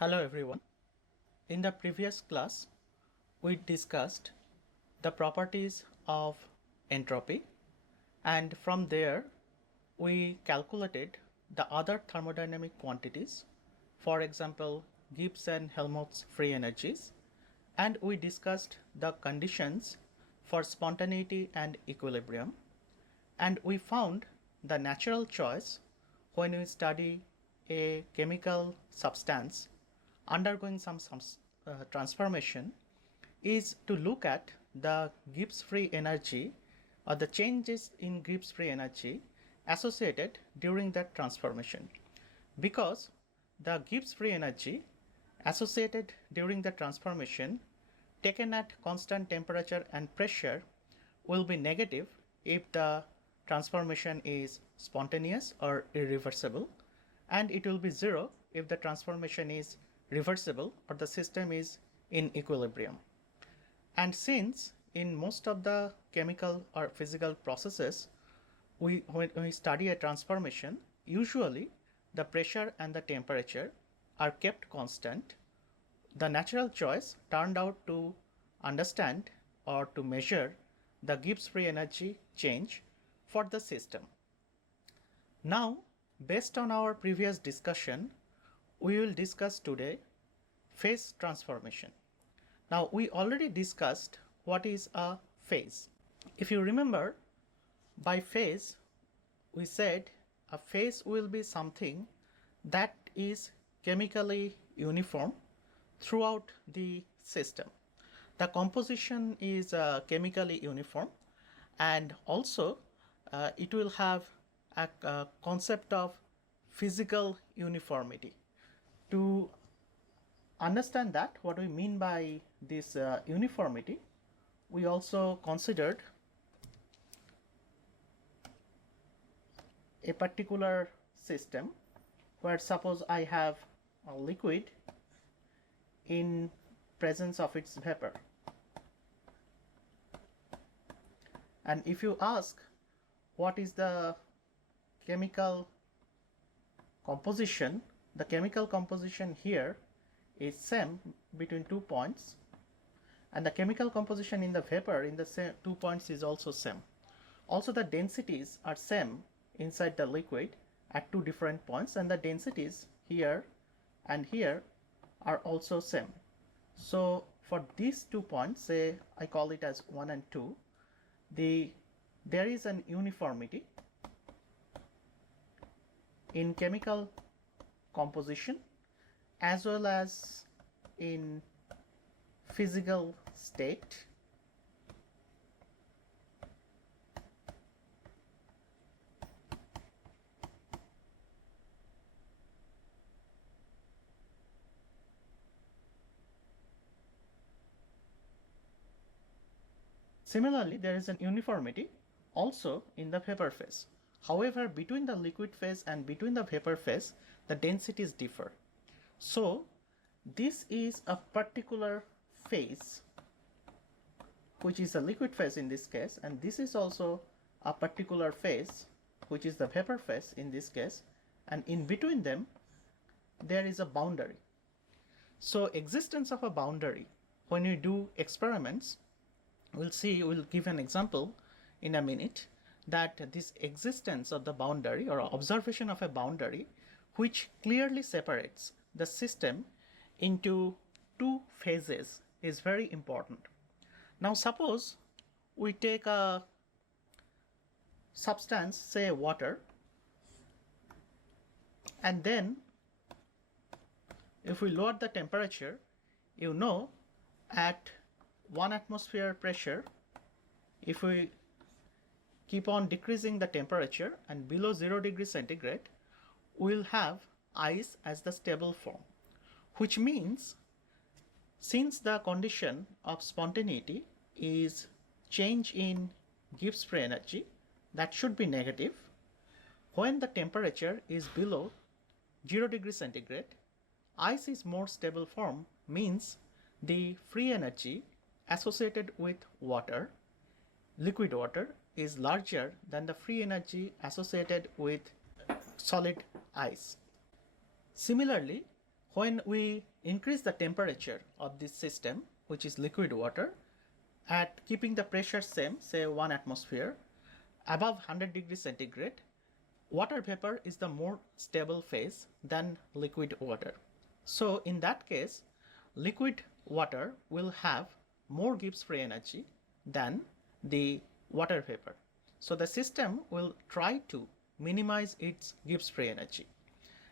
Hello everyone. In the previous class, we discussed the properties of entropy, and from there we calculated the other thermodynamic quantities, for example Gibbs and Helmholtz free energies, and we discussed the conditions for spontaneity and equilibrium, and we found the natural choice when we study a chemical substance undergoing some transformation is to look at the Gibbs free energy or the changes in Gibbs free energy associated during that transformation, because the Gibbs free energy associated during the transformation taken at constant temperature and pressure will be negative if the transformation is spontaneous or irreversible, and it will be zero if the transformation is reversible or the system is in equilibrium. And since in most of the chemical or physical processes, when we study a transformation, usually the pressure and the temperature are kept constant, the natural choice turned out to understand or to measure the Gibbs free energy change for the system. Now, based on our previous discussion, we will discuss today phase transformation. Now, we already discussed what is a phase. If you remember, by phase, we said a phase will be something that is chemically uniform throughout the system. The composition is chemically uniform, and also it will have a concept of physical uniformity. To understand that, what we mean by this uniformity, we also considered a particular system where suppose I have a liquid in presence of its vapor, and if you ask what is the chemical composition, the chemical composition here is same between 2 points, and the chemical composition in the vapor in the same 2 points is also same. Also the densities are same inside the liquid at 2 different points, and the densities here and here are also same. So for these 2 points, say I call it as 1 and 2, there is an uniformity in chemical composition as well as in physical state. Similarly, there is an uniformity also in the vapor phase. However, between the liquid phase and between the vapor phase, the densities differ. So this is a particular phase, which is a liquid phase in this case, and this is also a particular phase, which is the vapor phase in this case, and in between them there is a boundary. So existence of a boundary, when you do experiments, we'll give an example in a minute, that this existence of the boundary or observation of a boundary which clearly separates the system into two phases is very important. Now suppose we take a substance, say water, and then if we lower the temperature, you know, at 1 atmosphere pressure, if we keep on decreasing the temperature and below 0 degrees centigrade, we'll have ice as the stable form, which means since the condition of spontaneity is change in Gibbs free energy, that should be negative. When the temperature is below 0 degrees centigrade, ice is more stable form, means the free energy associated with water, liquid water, is larger than the free energy associated with solid ice. Similarly, when we increase the temperature of this system, which is liquid water, at keeping the pressure same, say 1 atmosphere, above 100 degrees centigrade, water vapor is the more stable phase than liquid water. So in that case, liquid water will have more Gibbs free energy than the water vapor. So the system will try to minimize its Gibbs free energy.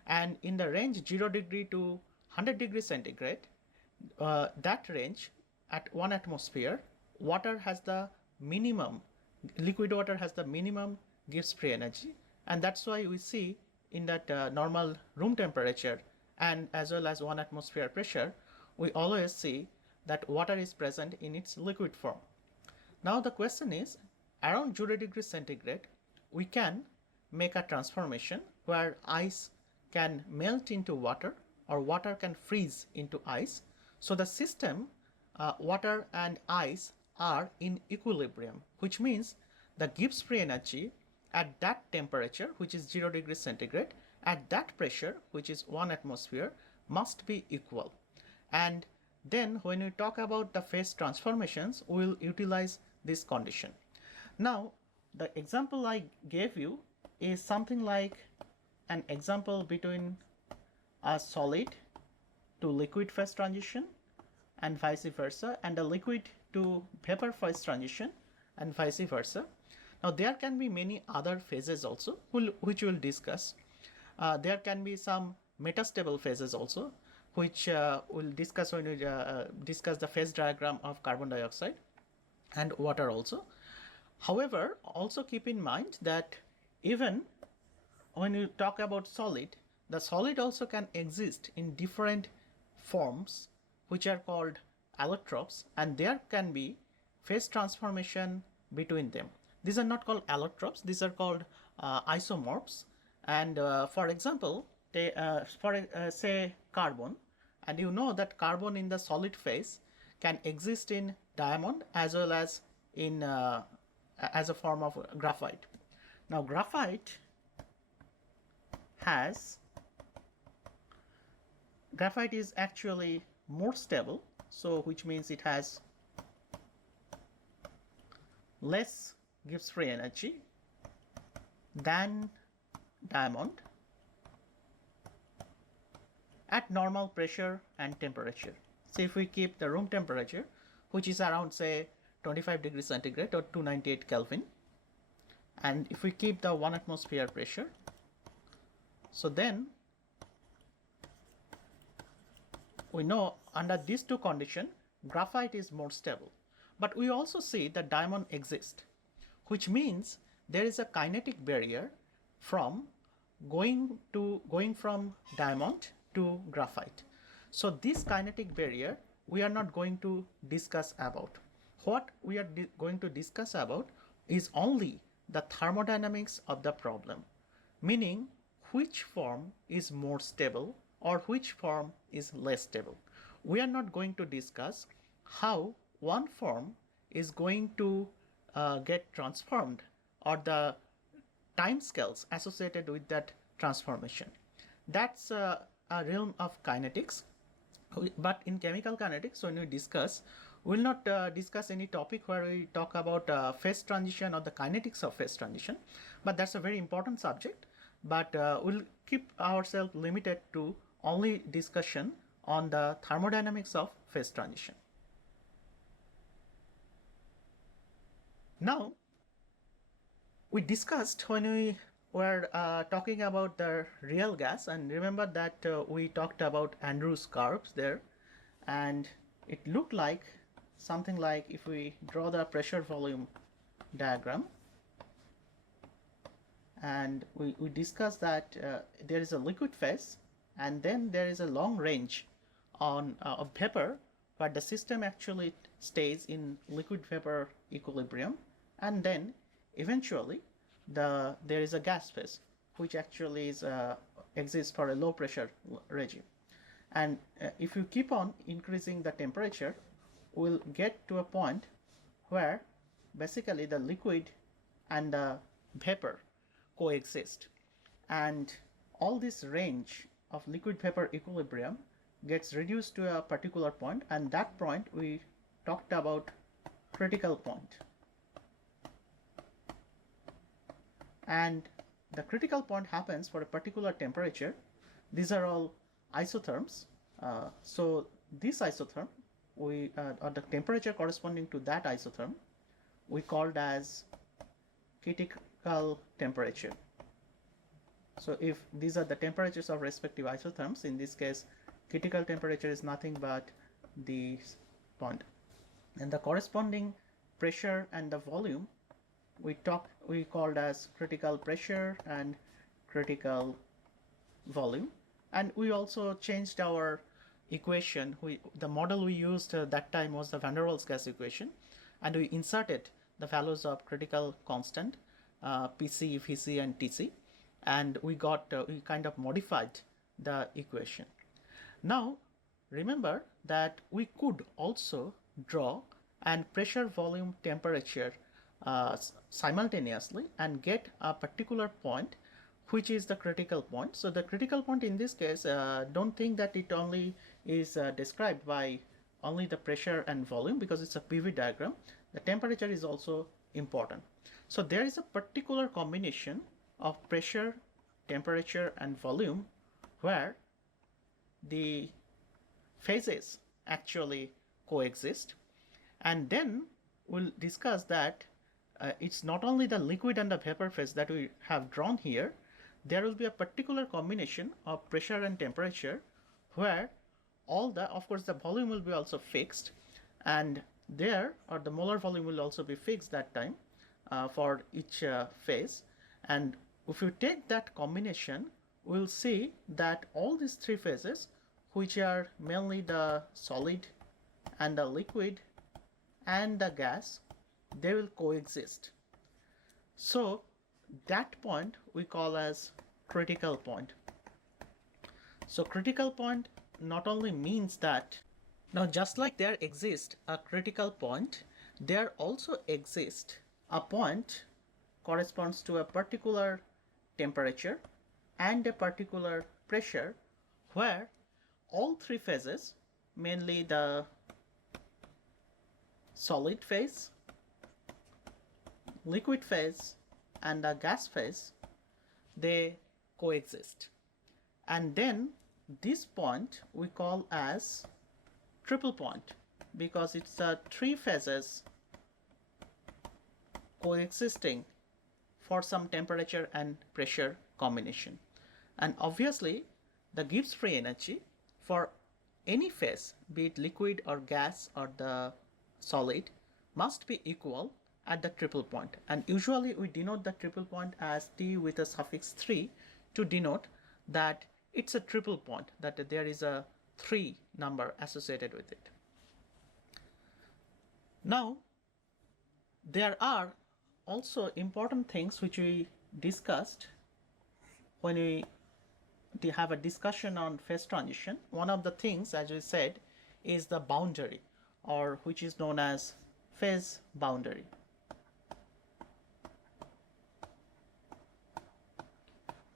And in the range 0 degree to 100 degrees centigrade, that range at 1 atmosphere, water has the minimum, liquid water has the minimum Gibbs free energy, and that's why we see in that normal room temperature and as well as 1 atmosphere pressure, we always see that water is present in its liquid form. Now the question is, around 0 degrees centigrade, we can make a transformation where ice can melt into water or water can freeze into ice. So the system, water and ice are in equilibrium, which means the Gibbs free energy at that temperature, which is 0 degrees centigrade, at that pressure, which is 1 atmosphere, must be equal. And then when we talk about the phase transformations, we will utilize this condition. Now, the example I gave you is something like an example between a solid to liquid phase transition and vice versa, and a liquid to vapor phase transition and vice versa. Now there can be many other phases also, which we'll discuss. There can be some metastable phases also, which we'll discuss when we discuss the phase diagram of carbon dioxide and water also. However, also keep in mind that even when you talk about solid, the solid also can exist in different forms, which are called allotropes, and there can be phase transformation between them. These are not called allotropes, these are called isomorphs. And for example, say carbon, and you know that carbon in the solid phase can exist in diamond as well as in as a form of graphite. Now graphite is actually more stable, so which means it has less Gibbs free energy than diamond at normal pressure and temperature. So if we keep the room temperature, which is around say 25 degrees centigrade or 298 Kelvin, and if we keep the 1 atmosphere pressure, so then we know under these two conditions, graphite is more stable. But we also see that diamond exists, which means there is a kinetic barrier from going from diamond to graphite. So this kinetic barrier we are not going to discuss about. What we are going to discuss about is only the thermodynamics of the problem, meaning which form is more stable or which form is less stable. We are not going to discuss how one form is going to get transformed or the time scales associated with that transformation. That's a realm of kinetics. But in chemical kinetics, when we discuss, we'll not discuss any topic where we talk about phase transition or the kinetics of phase transition, but that's a very important subject. But we'll keep ourselves limited to only discussion on the thermodynamics of phase transition. Now, we discussed when we were talking about the real gas, and remember that we talked about Andrews curves there, and it looked like something like if we draw the pressure volume diagram, and we discussed that there is a liquid phase and then there is a long range of vapor where the system actually stays in liquid vapor equilibrium, and then eventually there is a gas phase which actually exists for a low pressure regime. And if you keep on increasing the temperature, we'll get to a point where basically the liquid and the vapor coexist, and all this range of liquid vapor equilibrium gets reduced to a particular point, and that point we talked about critical point. And the critical point happens for a particular temperature. These are all isotherms. So this isotherm, or the temperature corresponding to that isotherm, we called as critical temperature. So if these are the temperatures of respective isotherms, in this case critical temperature is nothing but this point, and the corresponding pressure and the volume we called as critical pressure and critical volume. And we also changed our equation. The model we used that time was the van der Waals gas equation, and we inserted the values of critical constant, PC, Vc, and Tc, and we kind of modified the equation. Now remember that we could also draw and pressure, volume, temperature simultaneously and get a particular point which is the critical point. So the critical point in this case, don't think that it only is described by only the pressure and volume, because it's a PV diagram. The temperature is also important. So there is a particular combination of pressure, temperature, and volume where the phases actually coexist. And then we'll discuss that it's not only the liquid and the vapor phase that we have drawn here. There will be a particular combination of pressure and temperature where of course the volume will be also fixed, and the molar volume will also be fixed that time for each phase. And if you take that combination, we'll see that all these three phases, which are mainly the solid and the liquid and the gas, they will coexist. So that point we call as critical point. So critical point not only means that, now just like there exists a critical point, there also exists a point corresponds to a particular temperature and a particular pressure where all three phases, mainly the solid phase, liquid phase, and the gas phase, they coexist. And then this point we call as triple point, because it's three phases coexisting for some temperature and pressure combination. And obviously the Gibbs free energy for any phase, be it liquid or gas or the solid, must be equal at the triple point. And usually we denote the triple point as T with a suffix 3 to denote that it's a triple point, that there is a 3 number associated with it. Now there are also important things which we discussed when we have a discussion on phase transition. One of the things, as we said, is the boundary, or which is known as phase boundary.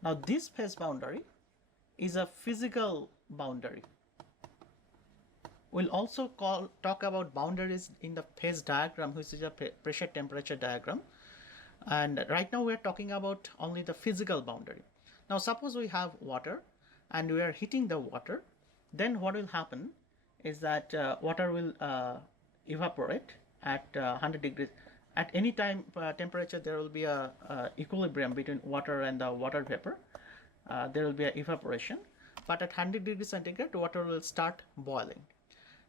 Now this phase boundary is a physical boundary. We'll also talk about boundaries in the phase diagram, which is a pressure temperature diagram. And right now we're talking about only the physical boundary. Now suppose we have water and we are heating the water, then what will happen is that water will evaporate at 100 degrees. At any time temperature, there will be a equilibrium between water and the water vapor. There will be an evaporation, but at 100 degrees centigrade, water will start boiling,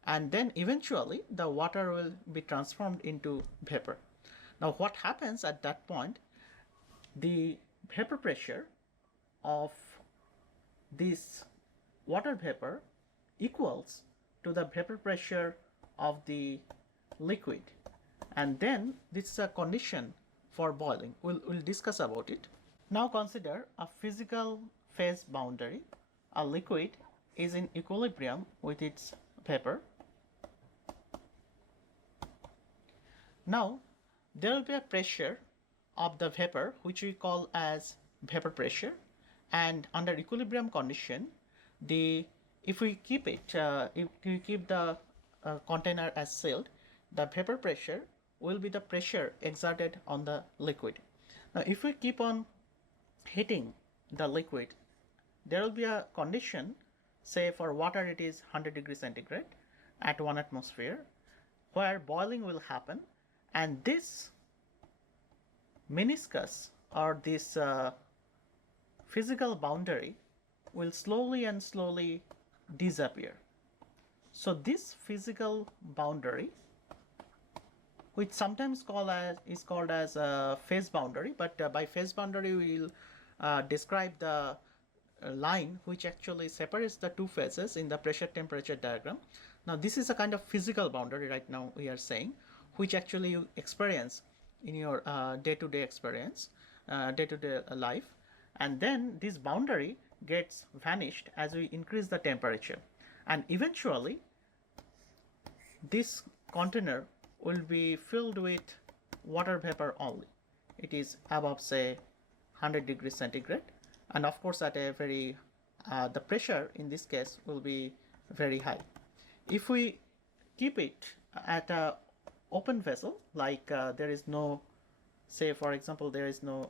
and then eventually the water will be transformed into vapor. Now what happens at that point, the vapor pressure of this water vapor equals to the vapor pressure of the liquid, and then this is a condition for boiling. We'll discuss about it. Now consider a physical phase boundary. A liquid is in equilibrium with its vapor. Now there will be a pressure of the vapor which we call as vapor pressure, and under equilibrium condition the if we keep it, if we keep the container as sealed, the vapor pressure will be the pressure exerted on the liquid. Now, if we keep on heating the liquid, there will be a condition, say for water it is 100 degrees centigrade at 1 atmosphere, where boiling will happen, and this meniscus or this physical boundary will slowly and slowly disappear. So this physical boundary, which sometimes is called as a phase boundary, but by phase boundary we will describe the line which actually separates the two phases in the pressure temperature diagram. Now this is a kind of physical boundary right now we are saying, which actually you experience in your day-to-day experience, day-to-day life, and then this boundary gets vanished as we increase the temperature, and eventually this container will be filled with water vapor only. It is above, say, 100 degrees centigrade, and of course at a very the pressure in this case will be very high. If we keep it at a open vessel, like there is no, say for example, there is no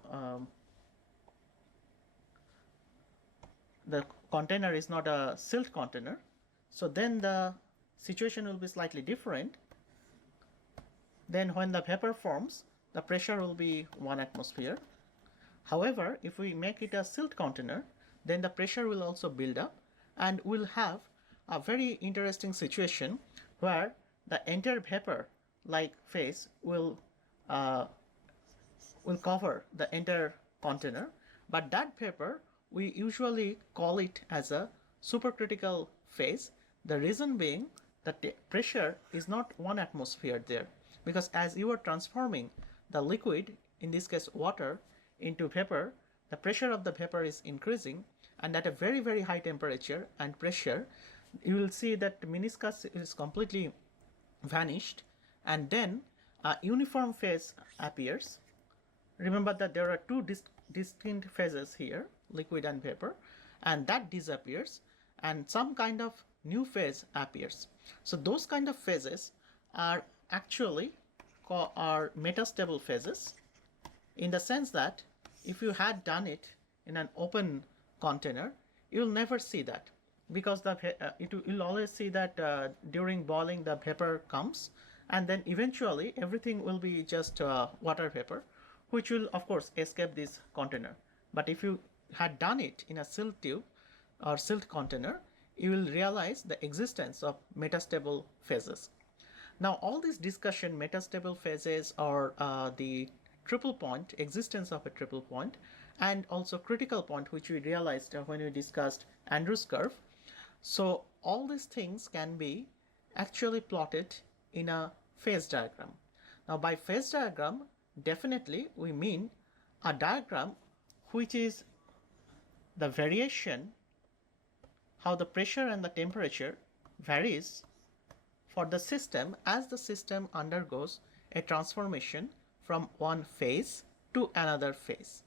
the container is not a sealed container, so then the situation will be slightly different. Then when the vapor forms, the pressure will be 1 atmosphere. However, if we make it a sealed container, then the pressure will also build up, and we'll have a very interesting situation where the entire vapor like phase will cover the entire container, but that vapor we usually call it as a supercritical phase. The reason being that the pressure is not 1 atmosphere there, because as you are transforming the liquid, in this case water, into vapor, the pressure of the vapor is increasing, and at a very very high temperature and pressure you will see that the meniscus is completely vanished, and then a uniform phase appears. Remember that there are two distinct phases here, liquid and vapor, and that disappears, and some kind of new phase appears. So those kind of phases are actually are metastable phases, in the sense that if you had done it in an open container, you will never see that, because you'll always see that during boiling the vapor comes, and then eventually everything will be just water vapor, which will of course escape this container. But if you had done it in a sealed tube or sealed container, you will realize the existence of metastable phases. Now all this discussion, metastable phases, or the triple point, existence of a triple point, and also critical point, which we realized when we discussed Andrews curve. So all these things can be actually plotted in a phase diagram. Now by phase diagram, definitely we mean a diagram which is the variation, how the pressure and the temperature varies for the system as the system undergoes a transformation from one phase to another phase.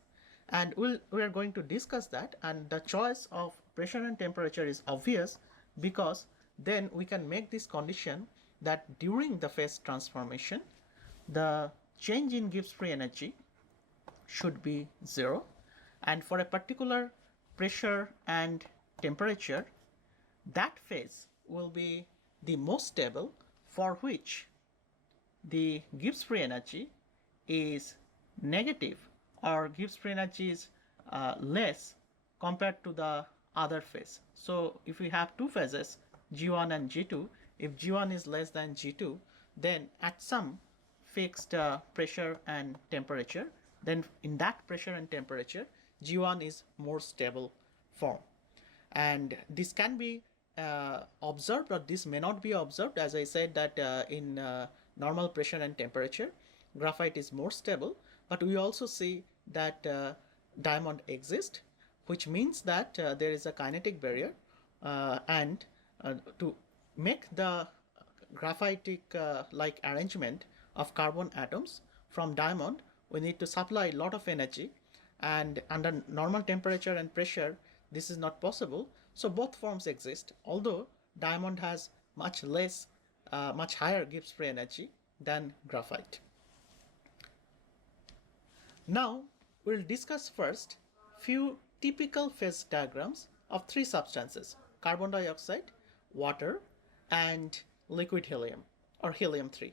And we are going to discuss that, and the choice of pressure and temperature is obvious, because then we can make this condition that during the phase transformation the change in Gibbs free energy should be 0, and for a particular pressure and temperature, that phase will be the most stable, for which the Gibbs free energy is negative, or Gibbs free energy is less compared to the other phase. So if we have two phases, G1 and G2, if G1 is less than G2, then at some fixed pressure and temperature, then in that pressure and temperature, G1 is more stable form. And this can be observed, or this may not be observed, as I said that in normal pressure and temperature, graphite is more stable, but we also see that diamond exists, which means that there is a kinetic barrier, and to make the graphitic like arrangement of carbon atoms from diamond, we need to supply a lot of energy, and under normal temperature and pressure this is not possible. So both forms exist, although diamond has much higher Gibbs free energy than graphite. Now we'll discuss first few typical phase diagrams of three substances: carbon dioxide, water, and liquid helium or helium-3.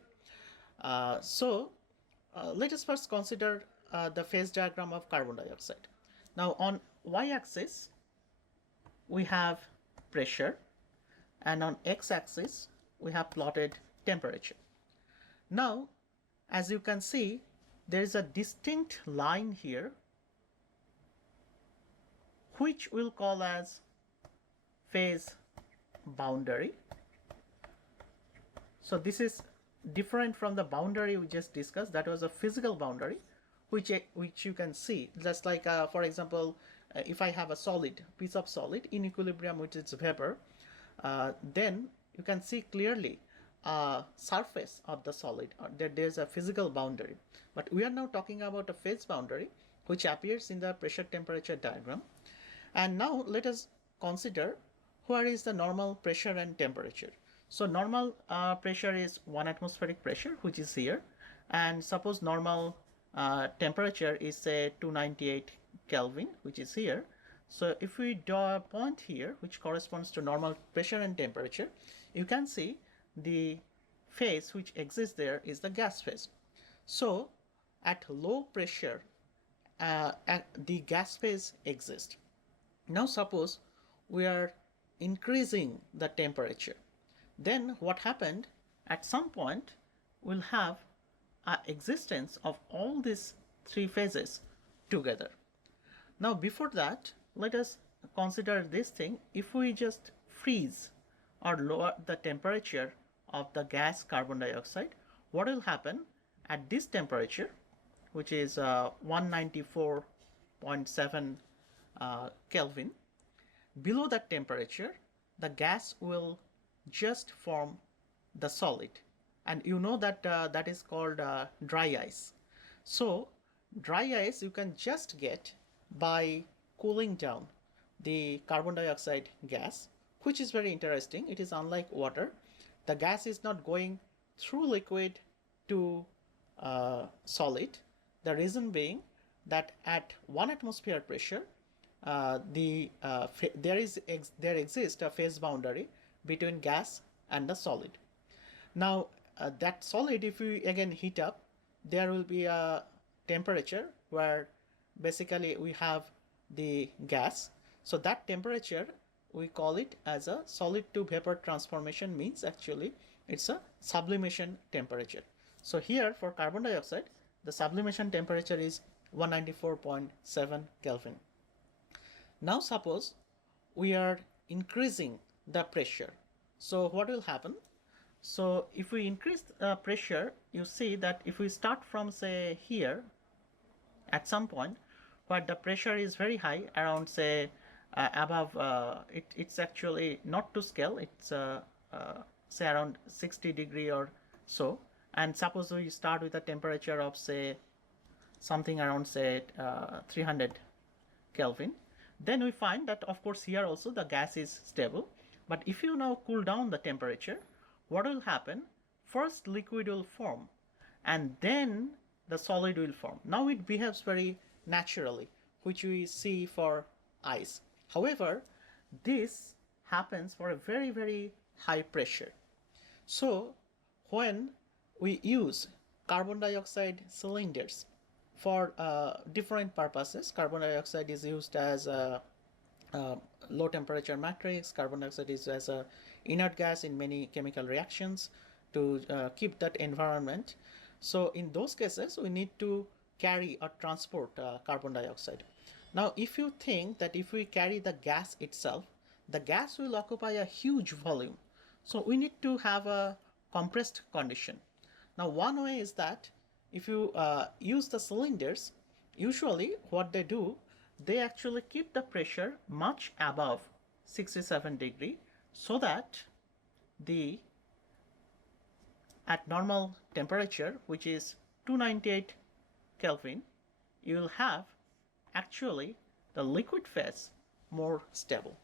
Let us first consider the phase diagram of carbon dioxide. Now on y-axis we have pressure, and on x-axis we have plotted temperature. Now as you can see, there is a distinct line here which we'll call as phase boundary. So this is different from the boundary we just discussed. That was a physical boundary which you can see, just like for example, if I have a piece of solid in equilibrium with its vapor, then you can see clearly surface of the solid, that there's a physical boundary. But we are now talking about a phase boundary which appears in the pressure temperature diagram. And now let us consider where is the normal pressure and temperature. So normal pressure is 1 atmospheric pressure, which is here, and suppose normal temperature is say 298 Kelvin, which is here. So if we draw a point here which corresponds to normal pressure and temperature, you can see the phase which exists there is the gas phase. So at low pressure the gas phase exists. Now suppose we are increasing the temperature, then what happened, at some point we'll have an existence of all these three phases together. Now before that, let us consider this thing. If we just freeze or lower the temperature of the gas carbon dioxide, what will happen at this temperature, which is 194.7 Kelvin, below that temperature the gas will just form the solid, and you know that that is called dry ice. So dry ice you can just get by cooling down the carbon dioxide gas, which is very interesting. It is unlike water. The gas is not going through liquid to solid. The reason being that at 1 atmosphere pressure there exists a phase boundary between gas and the solid. Now that solid, if we again heat up, there will be a temperature where basically we have the gas. So that temperature we call it as a solid to vapor transformation, means actually it's a sublimation temperature. So here for carbon dioxide the sublimation temperature is 194.7 Kelvin. Now suppose we are increasing the pressure. So what will happen? So if we increase pressure, you see that if we start from say here at some point where the pressure is very high, around say above it's actually not to scale, it's say around 60 degree or so, and suppose we start with a temperature of say something around say 300 Kelvin, then we find that of course here also the gas is stable. But if you now cool down the temperature, what will happen? First liquid will form and then the solid will form. Now it behaves very naturally, which we see for ice. However, this happens for a very, very high pressure. So when we use carbon dioxide cylinders for different purposes, carbon dioxide is used as a low temperature matrix. Carbon dioxide is as a inert gas in many chemical reactions to keep that environment. So in those cases we need to carry or transport carbon dioxide. Now if you think that if we carry the gas itself, the gas will occupy a huge volume, so we need to have a compressed condition. Now one way is that if you use the cylinders, usually what they do, they actually keep the pressure much above 67 degree, so that the at normal temperature, which is 298 Kelvin, you will have actually the liquid phase more stable.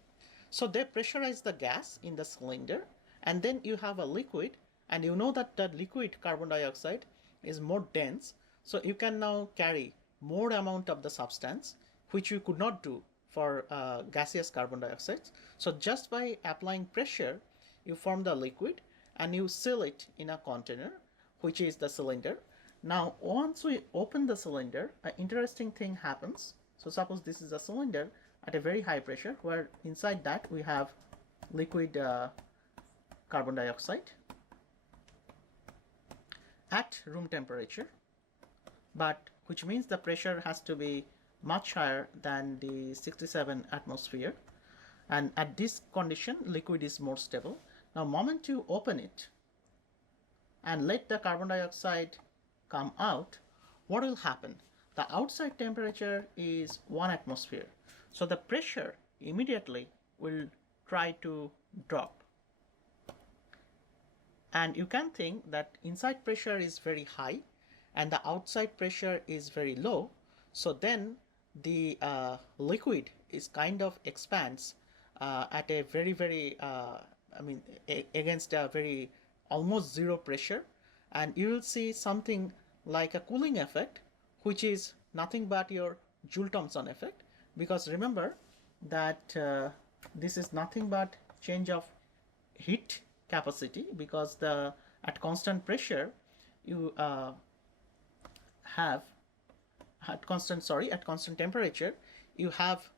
So they pressurize the gas in the cylinder, and then you have a liquid, and you know that the liquid carbon dioxide is more dense, so you can now carry more amount of the substance, which you could not do for gaseous carbon dioxide. So just by applying pressure, you form the liquid and you seal it in a container, which is the cylinder. Now once we open the cylinder, an interesting thing happens. So suppose this is a cylinder at a very high pressure, where inside that we have liquid carbon dioxide at room temperature, but which means the pressure has to be much higher than the 67 atmosphere, and at this condition liquid is more stable. Now moment you open it and let the carbon dioxide come out, what will happen? The outside temperature is 1 atmosphere, so the pressure immediately will try to drop. And you can think that inside pressure is very high and the outside pressure is very low, so then the liquid is kind of expands at a very against a very almost zero pressure, and you will see something like a cooling effect, which is nothing but your Joule-Thomson effect, because remember that this is nothing but change of heat capacity, because the at constant pressure you have at constant temperature you have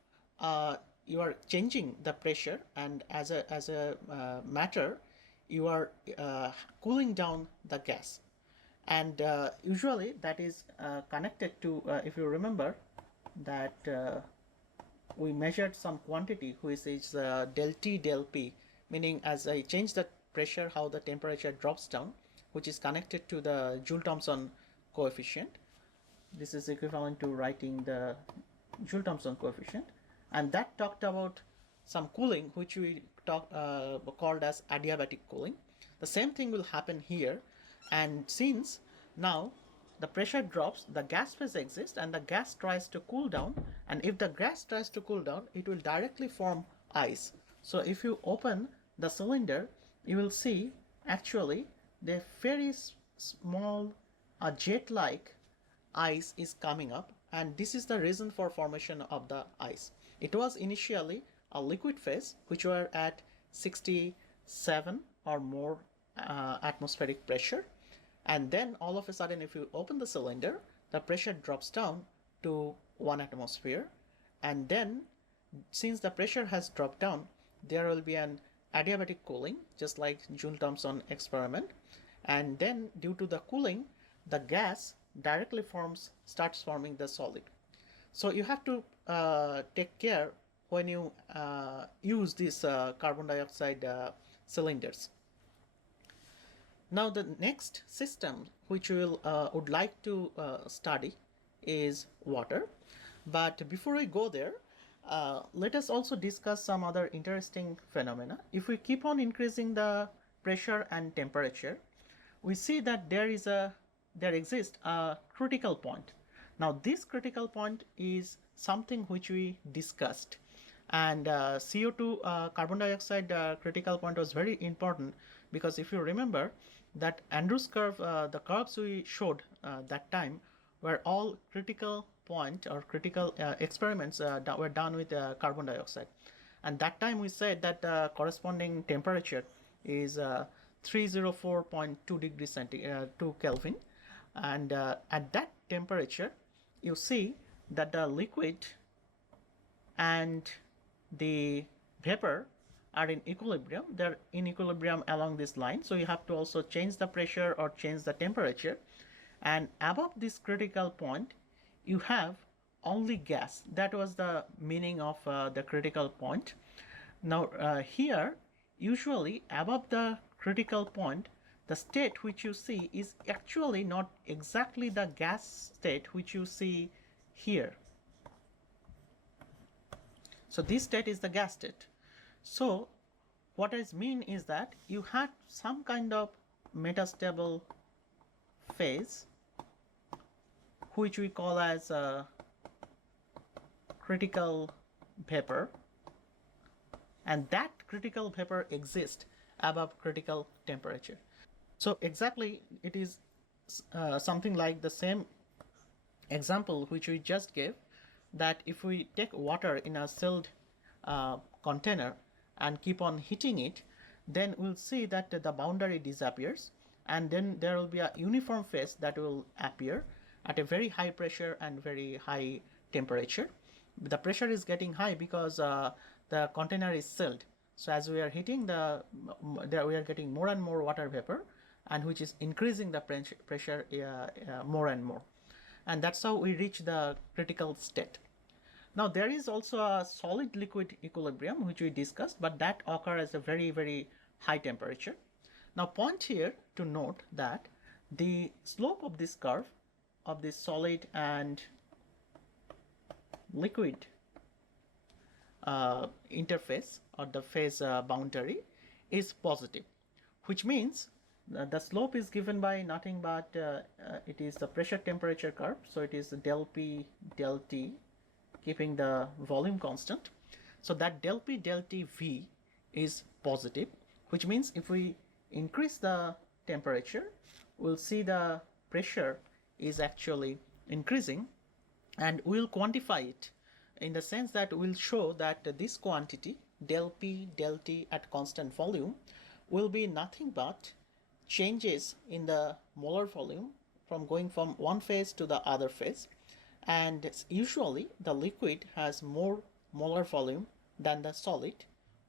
you are changing the pressure, and as a matter you are cooling down the gas, and usually that is connected to if you remember that we measured some quantity which is del T del P, meaning as I change the pressure how the temperature drops down, which is connected to the Joule-Thomson coefficient. This is equivalent to writing the Joule-Thomson coefficient, and that talked about some cooling which we called as adiabatic cooling. The same thing will happen here, and since now the pressure drops, the gas phase exists, and the gas tries to cool down, and if the gas tries to cool down, it will directly form ice. So if you open the cylinder, you will see actually the very small jet-like ice is coming up, and this is the reason for formation of the ice. It was initially a liquid phase which were at 67 or more atmospheric pressure, and then all of a sudden if you open the cylinder, the pressure drops down to 1 atmosphere, and then since the pressure has dropped down, there will be an adiabatic cooling, just like Joule-Thomson experiment, and then due to the cooling, the gas directly starts forming the solid. So you have to take care when you use these carbon dioxide cylinders. Now the next system which we would like to study is water, but before we go there, let us also discuss some other interesting phenomena. If we keep on increasing the pressure and temperature, we see that there exists a critical point. Now this critical point is something which we discussed, and CO2 carbon dioxide critical point was very important, because if you remember that Andrews curve, the curves we showed that time were all critical point or critical experiments that were done with carbon dioxide, and that time we said that corresponding temperature is 304.2 degrees centigrade 2 Kelvin, and at that temperature you see that the liquid and the vapor are in equilibrium. They're in equilibrium along this line, so you have to also change the pressure or change the temperature, and above this critical point you have only gas. That was the meaning of the critical point. Now here usually above the critical point, the state which you see is actually not exactly the gas state which you see here. So this state is the gas state. So what I mean is that you had some kind of metastable phase which we call as a critical vapor, and that critical vapor exists above critical temperature. So exactly it is something like the same example which we just gave, that if we take water in a sealed container and keep on heating it, then we'll see that the boundary disappears, and then there will be a uniform phase that will appear at a very high pressure and very high temperature. The pressure is getting high because the container is sealed. So as we are heating we are getting more and more water vapor, and which is increasing the pressure more and more, and that's how we reach the critical state. Now there is also a solid liquid equilibrium which we discussed, but that occurs at a very high temperature. Now point here to note that the slope of this curve of this solid and liquid interface, or the phase boundary, is positive, which means the slope is given by nothing but it is the pressure temperature curve. So it is del P del T, keeping the volume constant. So that del P del T V is positive, which means if we increase the temperature, we'll see the pressure is actually increasing, and we'll quantify it in the sense that we'll show that this quantity del P del T at constant volume will be nothing but changes in the molar volume from going from one phase to the other phase, and usually the liquid has more molar volume than the solid.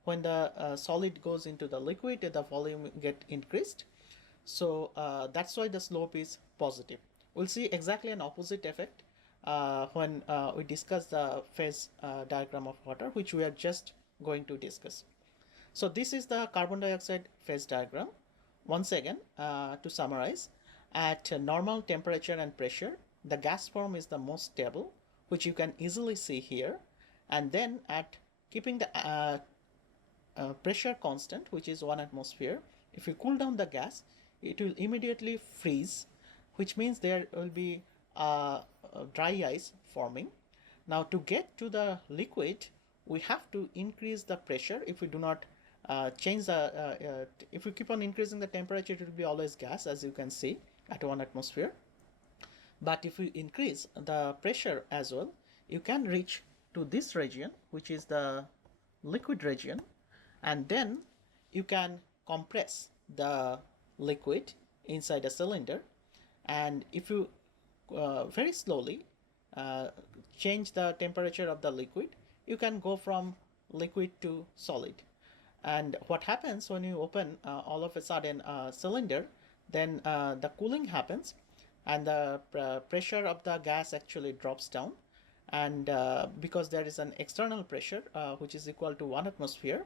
When the solid goes into the liquid, the volume get increased. So that's why the slope is positive. We'll see exactly an opposite effect when we discuss the phase diagram of water, which we are just going to discuss. So this is the carbon dioxide phase diagram. Once again, to summarize, at normal temperature and pressure, the gas form is the most stable, which you can easily see here. And then at keeping the pressure constant, which is 1 atmosphere, if you cool down the gas, it will immediately freeze, which means there will be dry ice forming. Now to get to the liquid, we have to increase the pressure. If we do not change the if we keep on increasing the temperature, it will be always gas, as you can see, at 1 atmosphere. But if we increase the pressure as well, you can reach to this region, which is the liquid region, and then you can compress the liquid inside a cylinder. And if you very slowly change the temperature of the liquid, you can go from liquid to solid. And what happens when you open all of a sudden a cylinder, then the cooling happens, and the pressure of the gas actually drops down. And because there is an external pressure which is equal to 1 atmosphere,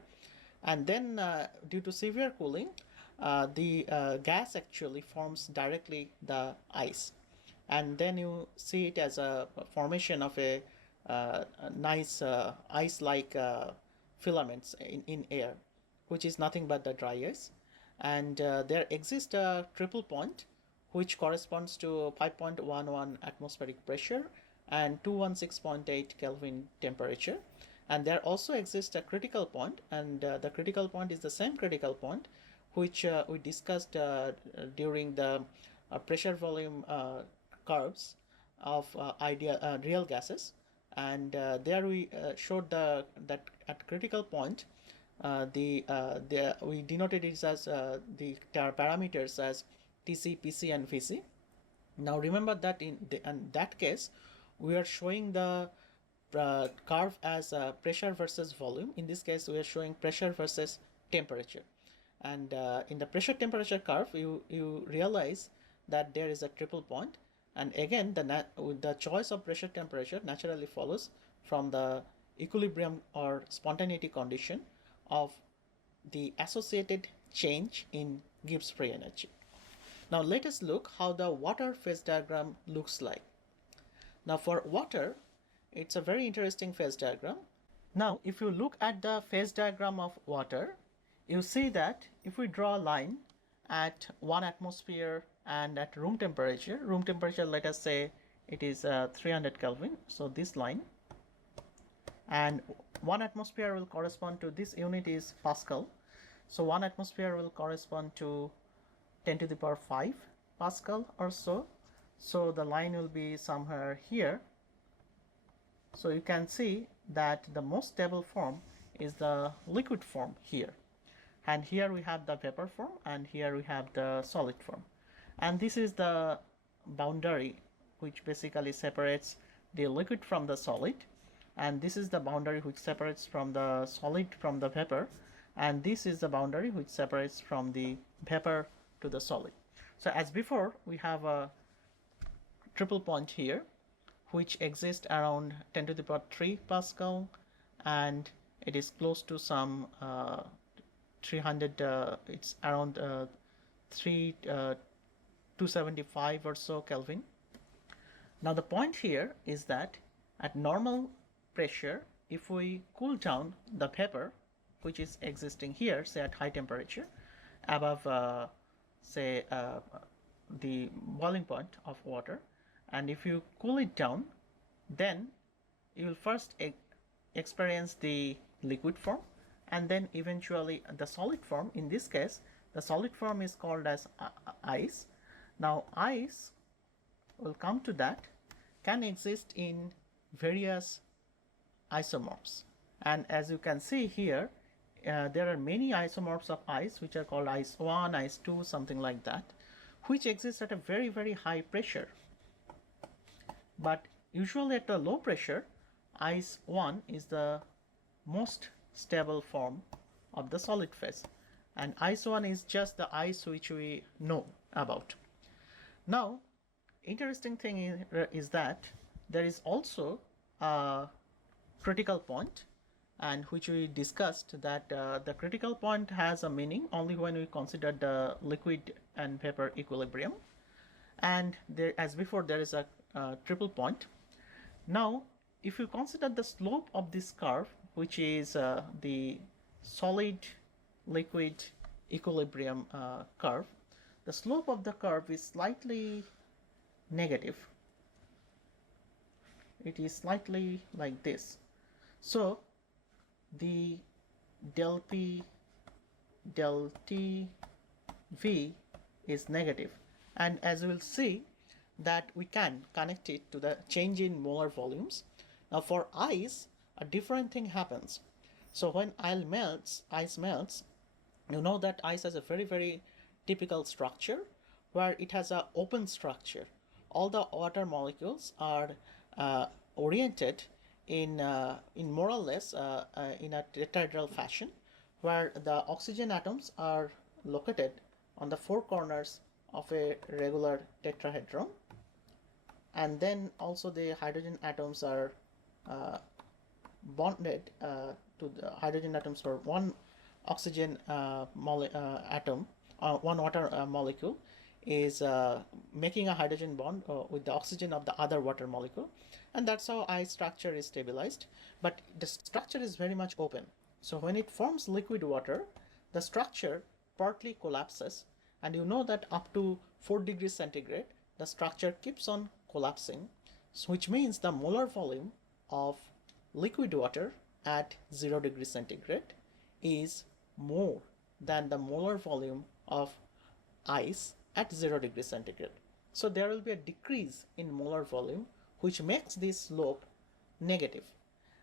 and then due to severe cooling, the gas actually forms directly the ice, and then you see it as a formation of a nice ice-like filaments in air, which is nothing but the dry ice. And there exists a triple point which corresponds to 5.11 atmospheric pressure and 216.8 Kelvin temperature. And there also exists a critical point, and the critical point is the same critical point which we discussed during the pressure volume curves of real gases. And there we showed that at critical point, we denoted it as the parameters as Tc, Pc, and Vc. Now remember that in that case, we are showing the curve as pressure versus volume. In this case, we are showing pressure versus temperature. And in the pressure temperature curve, you realize that there is a triple point. And again, the choice of pressure temperature naturally follows from the equilibrium or spontaneity condition of the associated change in Gibbs free energy. Now let us look how the water phase diagram looks like. Now for water, it's a very interesting phase diagram. Now if you look at the phase diagram of water, you see that if we draw a line at 1 atmosphere and at room temperature, let us say it is 300 Kelvin. So this line, and 1 atmosphere will correspond to, this unit is Pascal, so 1 atmosphere will correspond to 10 to the power 5 Pascal or so. So the line will be somewhere here. So you can see that the most stable form is the liquid form here, and here we have the vapor form, and here we have the solid form, and this is the boundary which basically separates the liquid from the solid, and this is the boundary which separates from the solid from the vapor, and this is the boundary which separates from the vapor to the solid. So as before, we have a triple point here which exists around 10 to the power 3 Pascal, and it is close to some 300, it's around 275 or so Kelvin. Now the point here is that at normal pressure, if we cool down the vapor which is existing here, say at high temperature above the boiling point of water, and if you cool it down, then you will first experience the liquid form, and then eventually the solid form. In this case, the solid form is called as ice. Now ice, will come to that, can exist in various isomorphs, and as you can see here, there are many isomorphs of ice which are called ice 1, ice 2, something like that, which exist at a very, very high pressure. But usually at a low pressure, ice 1 is the most stable form of the solid phase, and ice 1 is just the ice which we know about. Now, interesting thing is that there is also a critical point, and which we discussed, that the critical point has a meaning only when we consider the liquid and vapor equilibrium, and there, as before, there is a triple point. Now if you consider the slope of this curve, which is the solid liquid equilibrium curve, the slope of the curve is slightly negative. It is slightly like this. So the del P del T V is negative, and as we will see that we can connect it to the change in molar volumes. Now for ice, a different thing happens. So when ice melts, you know that ice has a very, very typical structure where it has an open structure. All the water molecules are oriented in more or less in a tetrahedral fashion, where the oxygen atoms are located on the four corners of a regular tetrahedron, and then also the hydrogen atoms are bonded to the hydrogen atoms for one oxygen atom, one water molecule is making a hydrogen bond with the oxygen of the other water molecule, and that's how ice structure is stabilized. But the structure is very much open, so when it forms liquid water, the structure partly collapses, and you know that up to 4 degrees centigrade the structure keeps on collapsing, which means the molar volume of liquid water at 0 degrees centigrade is more than the molar volume of ice at 0 degrees centigrade. So there will be a decrease in molar volume, which makes this slope negative.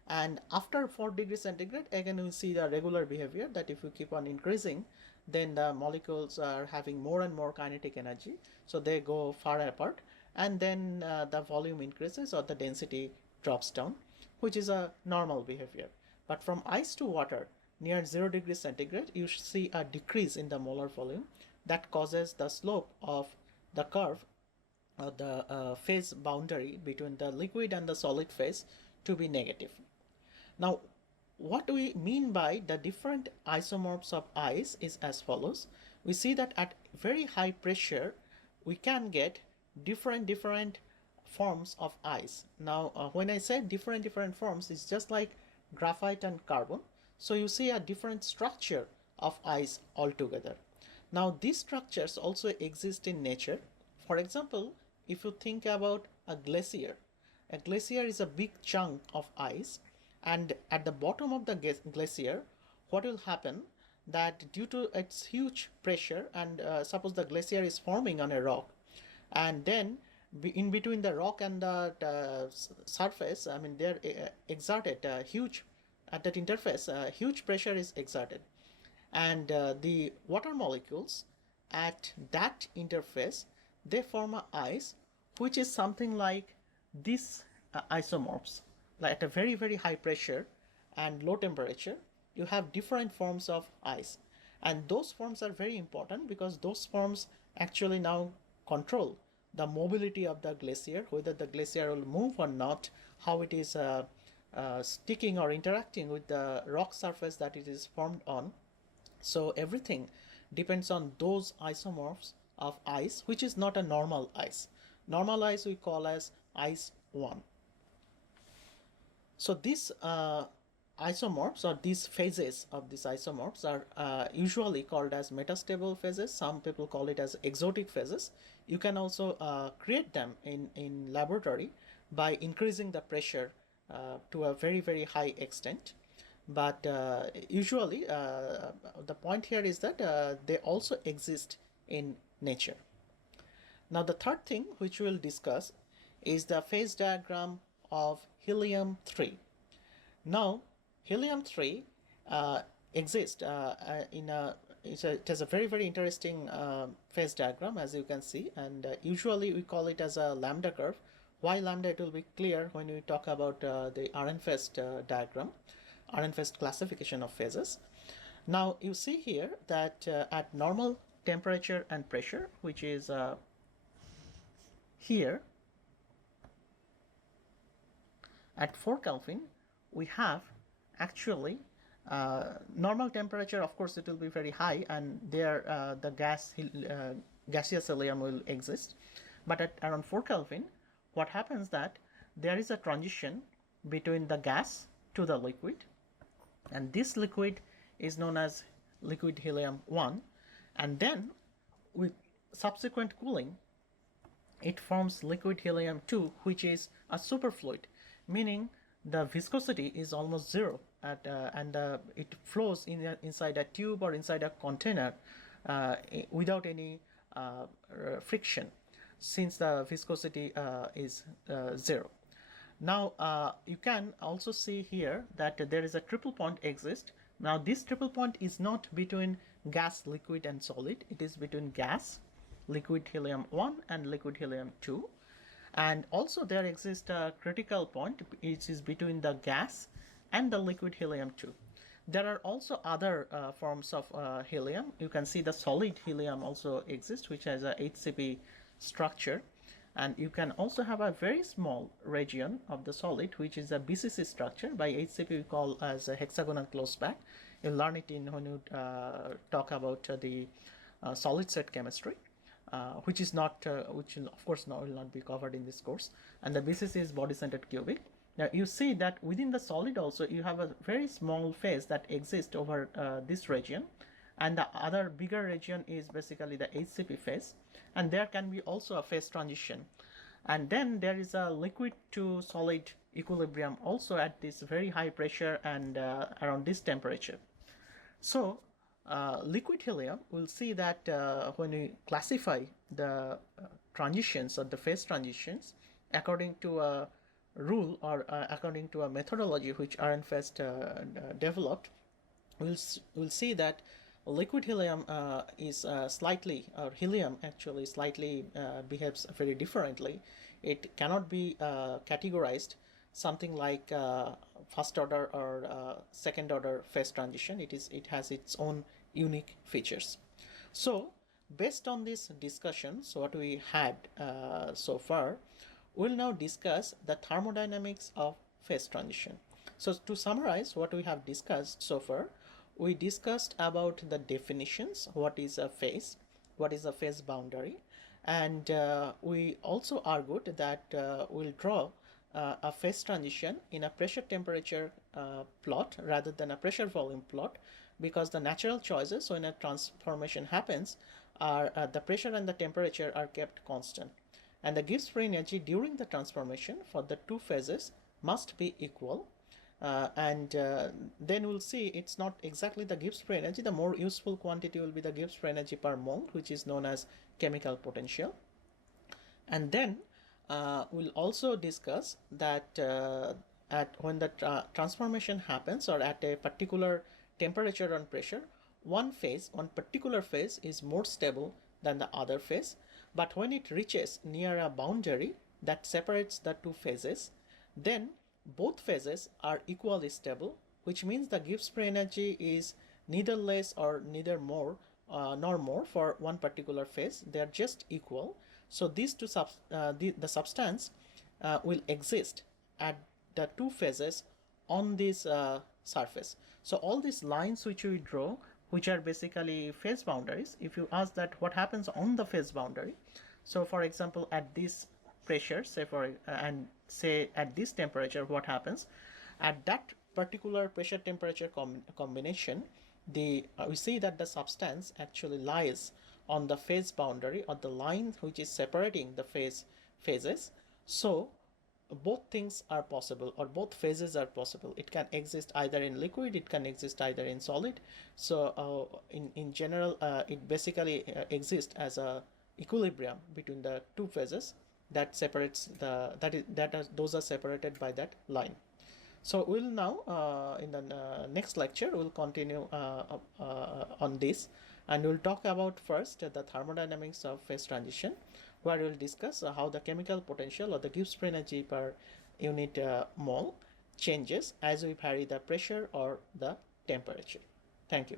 And after 4 degrees centigrade, again we see the regular behavior, that if you keep on increasing, then the molecules are having more and more kinetic energy, so they go far apart, and then the volume increases or the density drops down, which is a normal behavior. But from ice to water near 0 degrees centigrade, you see a decrease in the molar volume that causes the slope of the curve, the phase boundary between the liquid and the solid phase, to be negative. Now what do we mean by the different isomorphs of ice is as follows. We see that at very high pressure we can get different forms of ice. Now when I say different forms, it's just like graphite and carbon. So you see a different structure of ice altogether. Now these structures also exist in nature. For example, if you think about a glacier is a big chunk of ice, And at the bottom of the glacier, what will happen that due to its huge pressure, and suppose the glacier is forming on a rock, and then in between the rock and the surface, I mean, they're exerted huge, at that interface, huge pressure is exerted, and the water molecules at that interface, they form a ice which is something like these isomorphs. Like at a very very high pressure and low temperature, you have different forms of ice, and those forms are very important because those forms actually now control the mobility of the glacier, whether the glacier will move or not, how it is sticking or interacting with the rock surface that it is formed on. So everything depends on those isomorphs of ice, which is not a normal ice. Normal ice we call as ice 1. So these isomorphs, or these phases of these isomorphs, are usually called as metastable phases. Some people call it as exotic phases. You can also create them in laboratory by increasing the pressure to a very very high extent. But usually the point here is that they also exist in nature. Now the third thing which we will discuss is the phase diagram of helium-3. Now helium-3 exists in a it has a very very interesting phase diagram, as you can see, and usually we call it as a lambda curve. Why lambda? It will be clear when we talk about the Ahrenfest diagram, Ahrenfest classification of phases. Now you see here that at normal temperature and pressure, which is here at 4 Kelvin, we have actually normal temperature. Of course it will be very high, and there the gaseous helium will exist. But at around 4 Kelvin, what happens that there is a transition between the gas to the liquid, and this liquid is known as liquid helium-1, and then with subsequent cooling it forms liquid helium-2, which is a superfluid, meaning the viscosity is almost zero at and it flows inside a tube or inside a container without any friction, since the viscosity is zero. Now you can also see here that there is a triple point exist. Now this triple point is not between gas, liquid and solid. It is between gas, liquid helium-1 and liquid helium-2. And also there exists a critical point which is between the gas and the liquid helium-2. There are also other forms of helium. You can see the solid helium also exists, which has a HCP structure, and you can also have a very small region of the solid which is a BCC structure. By HCP we call as a hexagonal close pack. You'll learn it in when you talk about the solid state chemistry. Which is not, which will, of course, will not be covered in this course. And the BCC is body-centered cubic. Now you see that within the solid also you have a very small phase that exists over this region, and the other bigger region is basically the HCP phase, and there can be also a phase transition. And then there is a liquid to solid equilibrium also at this very high pressure and around this temperature. So liquid helium, we'll see that when we classify the transitions or the phase transitions according to a rule or according to a methodology which Ahrenfest developed, we'll see that liquid helium is slightly, or helium actually slightly behaves very differently. It cannot be categorized something like first order or second order phase transition. It has its own unique features. So based on this discussions what we had so far, we'll now discuss the thermodynamics of phase transition. So to summarize what we have discussed so far, we discussed about the definitions, what is a phase, what is a phase boundary, and we also argued that we'll draw a phase transition in a pressure temperature plot rather than a pressure volume plot, because the natural choices when a transformation happens are the pressure and the temperature are kept constant, and the Gibbs free energy during the transformation for the two phases must be equal, and then we'll see it's not exactly the Gibbs free energy. The more useful quantity will be the Gibbs free energy per mole, which is known as chemical potential. And then we'll also discuss that at when the transformation happens, or at a particular temperature and pressure, one particular phase is more stable than the other phase, but when it reaches near a boundary that separates the two phases, then both phases are equally stable, which means the Gibbs free energy is neither less or neither more nor more for one particular phase. They are just equal. So these two the substance will exist at the two phases on this surface. So all these lines which we draw, which are basically phase boundaries, if you ask that what happens on the phase boundary, so for example at this pressure, say and say at this temperature, what happens at that particular pressure temperature combination, we see that the substance actually lies on the phase boundary, or the line which is separating the phases. So both things are possible, or both phases are possible. It can exist either in liquid, it can exist either in solid. So in general, it basically exists as a equilibrium between the two phases that separates those are separated by that line. So we'll now in the next lecture we'll continue on this, and we'll talk about first the thermodynamics of phase transition, where we'll discuss how the chemical potential, or the Gibbs free energy per unit mole, changes as we vary the pressure or the temperature. Thank you.